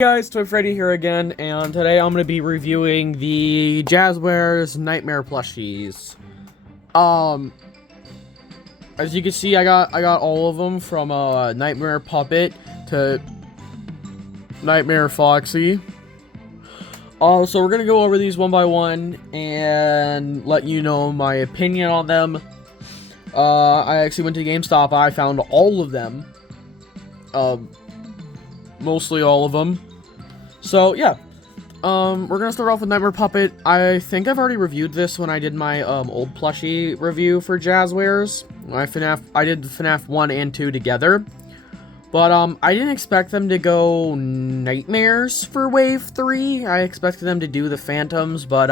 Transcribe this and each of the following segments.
Hey guys, Toy Freddy here again, and today I'm going to be reviewing the Jazwares Nightmare plushies. As you can see, I got all of them from Nightmare Puppet to Nightmare Foxy. So we're going to go over these one by one and let you know my opinion on them. I actually went to GameStop. I found all of them. Mostly all of them. So, yeah. We're gonna start off with Nightmare Puppet. I think I've already reviewed this when I did my, old plushie review for Jazwares. I did FNAF 1 and 2 together. But, I didn't expect them to go Nightmares for Wave 3. I expected them to do the Phantoms, but,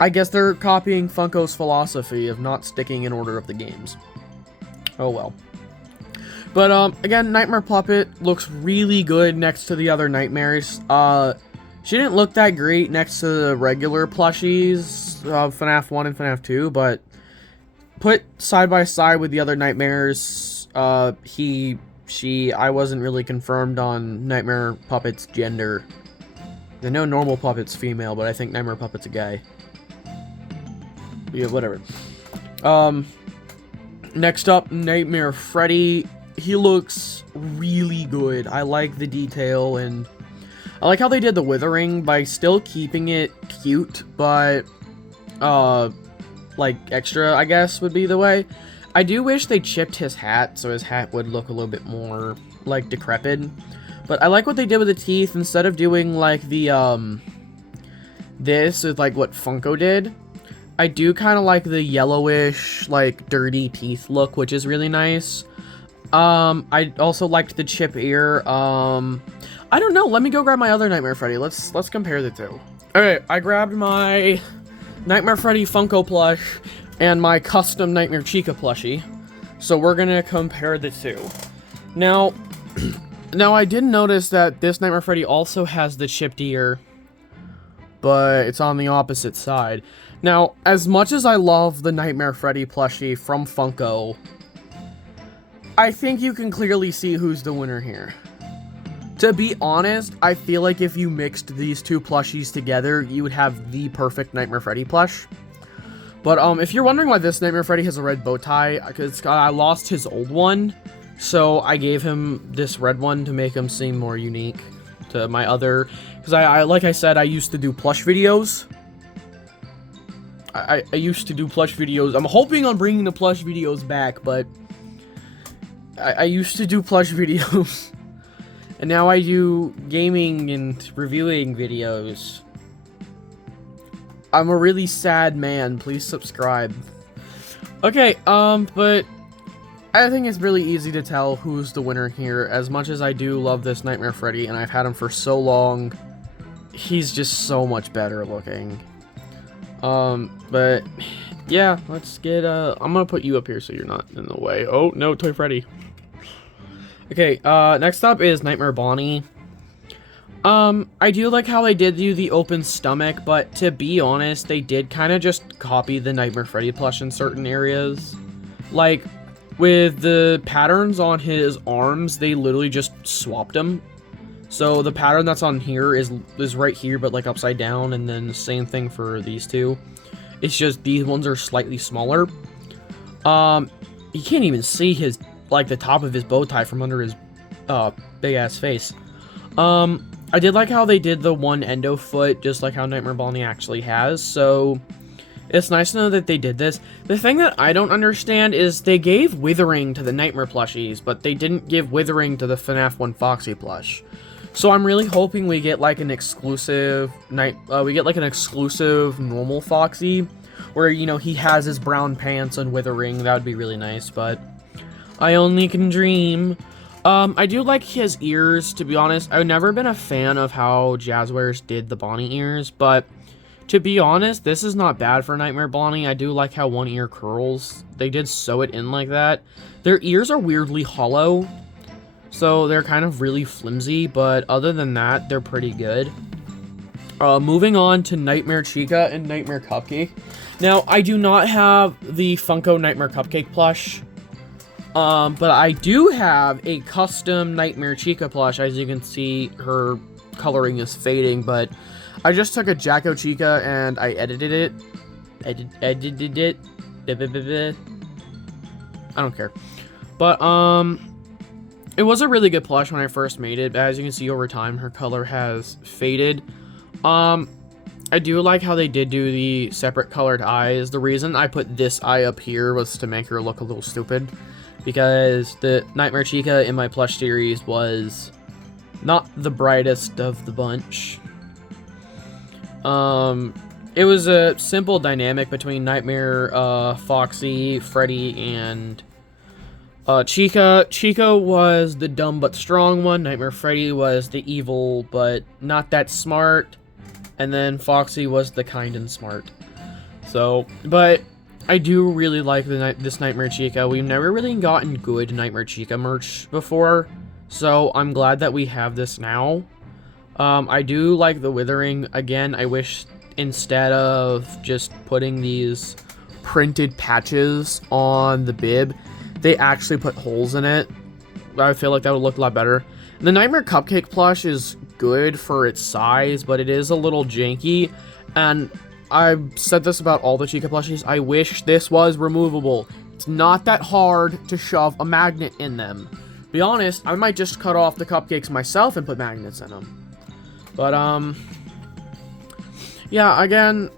I guess they're copying Funko's philosophy of not sticking in order of the games. Oh well. But, again, Nightmare Puppet looks really good next to the other Nightmares. She didn't look that great next to the regular plushies of FNAF 1 and FNAF 2, but put side by side with the other Nightmares, I wasn't really confirmed on Nightmare Puppet's gender. I know Normal Puppet's female, but I think Nightmare Puppet's a guy. Yeah, whatever. Next up, Nightmare Freddy. He looks really good. I like the detail, and I like how they did the withering by still keeping it cute, but, like, extra, I guess, would be the way. I do wish they chipped his hat, so his hat would look a little bit more, like, decrepit. But I like what they did with the teeth. Instead of doing, like, the, this is, like, what Funko did. I do kind of like the yellowish, like, dirty teeth look, which is really nice. I also liked the chip ear. I don't know. Let me go grab my other Nightmare Freddy. Let's compare the two. Okay, I grabbed my Nightmare Freddy Funko plush and my custom Nightmare Chica plushie. So we're gonna compare the two. Now, I did notice that this Nightmare Freddy also has the chipped ear, but it's on the opposite side. Now, as much as I love the Nightmare Freddy plushie from Funko, I think you can clearly see who's the winner here. To be honest, I feel like if you mixed these two plushies together, you would have the perfect Nightmare Freddy plush. But if you're wondering why this Nightmare Freddy has a red bow tie, because I lost his old one, so I gave him this red one to make him seem more unique to my other. Because I like I said, I used to do plush videos. I used to do plush videos. I'm hoping on bringing the plush videos back, but I used to do plush videos, and now I do gaming and reviewing videos. I'm a really sad man. Please subscribe. Okay, but I think it's really easy to tell who's the winner here. As much as I do love this Nightmare Freddy, and I've had him for so long, he's just so much better looking. But yeah, let's get, I'm gonna put you up here so you're not in the way. Oh, no, Toy Freddy. Okay, next up is Nightmare Bonnie. I do like how they did do the open stomach, but to be honest, they did kind of just copy the Nightmare Freddy plush in certain areas. Like, with the patterns on his arms, they literally just swapped them. So the pattern that's on here is right here, but like upside down, and then the same thing for these two. It's just these ones are slightly smaller. You can't even see his, like, the top of his bow tie from under his big ass face. I did like how they did the one endo foot, just like how Nightmare Bonnie actually has, so it's nice to know that they did this. The thing that I don't understand is they gave withering to the Nightmare plushies, but they didn't give withering to the FNAF 1 Foxy plush. So I'm really hoping we get like an exclusive normal Foxy, where, you know, he has his brown pants and withering. That would be really nice, but I only can dream. I do like his ears, to be honest. I've never been a fan of how Jazwares did the Bonnie ears, but to be honest, this is not bad for Nightmare Bonnie. I do like how one ear curls. They did sew it in like that. Their ears are weirdly hollow, so they're kind of really flimsy, but other than that, they're pretty good. Moving on to Nightmare Chica and Nightmare Cupcake. Now, I do not have the Funko Nightmare Cupcake plush. But I do have a custom Nightmare Chica plush. As you can see, her coloring is fading, but I just took a Jacko Chica and I edited it. Edited it. I don't care. But, it was a really good plush when I first made it, but as you can see over time, her color has faded. I do like how they did do the separate colored eyes. The reason I put this eye up here was to make her look a little stupid, because the Nightmare Chica in my plush series was not the brightest of the bunch. It was a simple dynamic between Nightmare, Foxy, Freddy, and Chica. Chica was the dumb but strong one. Nightmare Freddy was the evil but not that smart. And then Foxy was the kind and smart. So, but I do really like this Nightmare Chica. We've never really gotten good Nightmare Chica merch before, so I'm glad that we have this now. I do like the withering. Again, I wish instead of just putting these printed patches on the bib, they actually put holes in it. I feel like that would look a lot better. The Nightmare Cupcake plush is good for its size, but it is a little janky, and I've said this about all the Chica plushies. I wish this was removable. It's not that hard to shove a magnet in them. To be honest, I might just cut off the cupcakes myself and put magnets in them. But, yeah, again,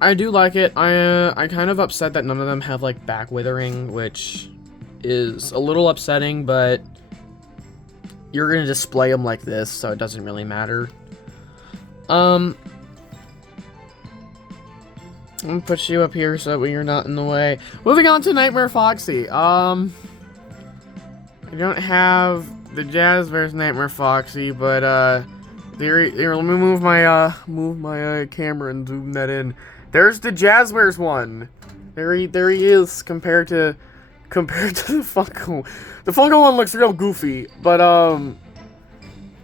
I do like it. I kind of upset that none of them have, like, back withering, which is a little upsetting, but you're gonna display them like this, so it doesn't really matter. I'm gonna put you up here so that you're not in the way. Moving on to Nightmare Foxy. I don't have the Jazwares Nightmare Foxy, but here, let me move my camera and zoom that in. There's the Jazwares one. There he is compared to the Funko. The Funko one looks real goofy, but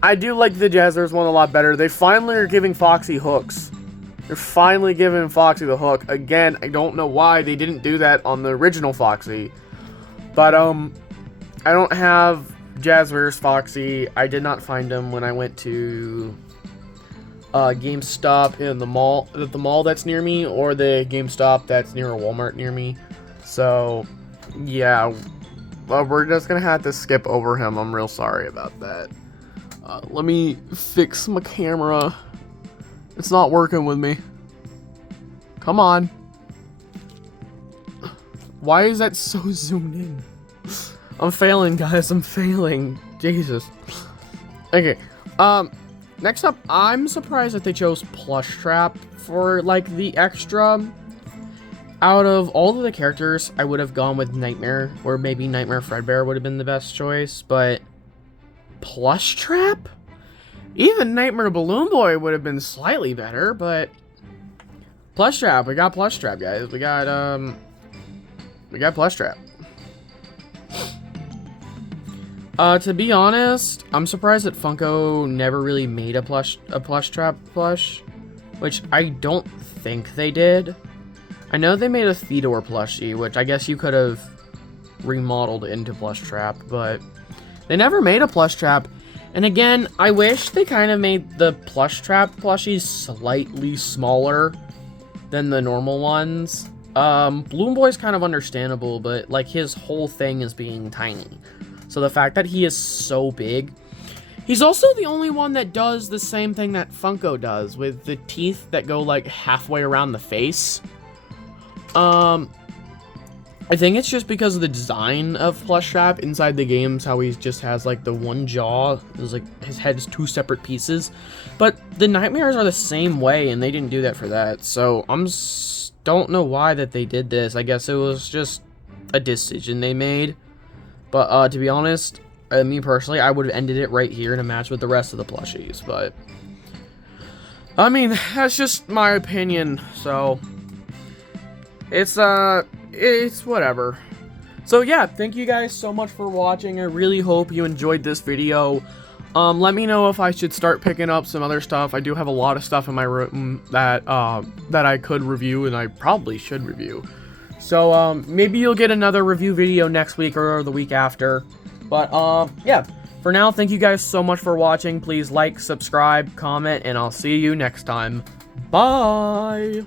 I do like the Jazwares one a lot better. They finally are giving Foxy hooks. They're finally giving Foxy the hook. Again, I don't know why they didn't do that on the original Foxy. But I don't have Jazwares Foxy. I did not find them when I went to GameStop in the mall that's near me, or the GameStop that's near a Walmart near me. So yeah, we're just gonna have to skip over him. I'm real sorry about that. Let me fix my camera. It's not working with me. Come on. Why is that so zoomed in? I'm failing, guys. I'm failing. Jesus. Okay. Next up, I'm surprised that they chose Plush Trap for, like, the extra. Out of all of the characters, I would have gone with Nightmare, or maybe Nightmare Fredbear would have been the best choice, but Plush Trap? Even Nightmare Balloon Boy would have been slightly better, but Plush Trap. We got Plush Trap, guys. We got Plush Trap. To be honest, I'm surprised that Funko never really made a Plush Trap plush, which I don't think they did. I know they made a Theodore plushie, which I guess you could have remodeled into Plush Trap, but they never made a Plush Trap. And again, I wish they kind of made the Plush Trap plushies slightly smaller than the normal ones. Balloon Boy's kind of understandable, but like his whole thing is being tiny. So the fact that he is so big. He's also the only one that does the same thing that Funko does, with the teeth that go like halfway around the face. I think it's just because of the design of Plush Trap inside the games, how he just has like the one jaw. It's like his head is two separate pieces. But the Nightmares are the same way, and they didn't do that for that. So don't know why that they did this. I guess it was just a decision they made. But to be honest, me personally, I would have ended it right here in a match with the rest of the plushies. But I mean, that's just my opinion. So it's whatever. So yeah, thank you guys so much for watching. I really hope you enjoyed this video. Let me know if I should start picking up some other stuff. I do have a lot of stuff in my room that I could review, and I probably should review. So, maybe you'll get another review video next week or the week after. But, yeah. For now, thank you guys so much for watching. Please like, subscribe, comment, and I'll see you next time. Bye!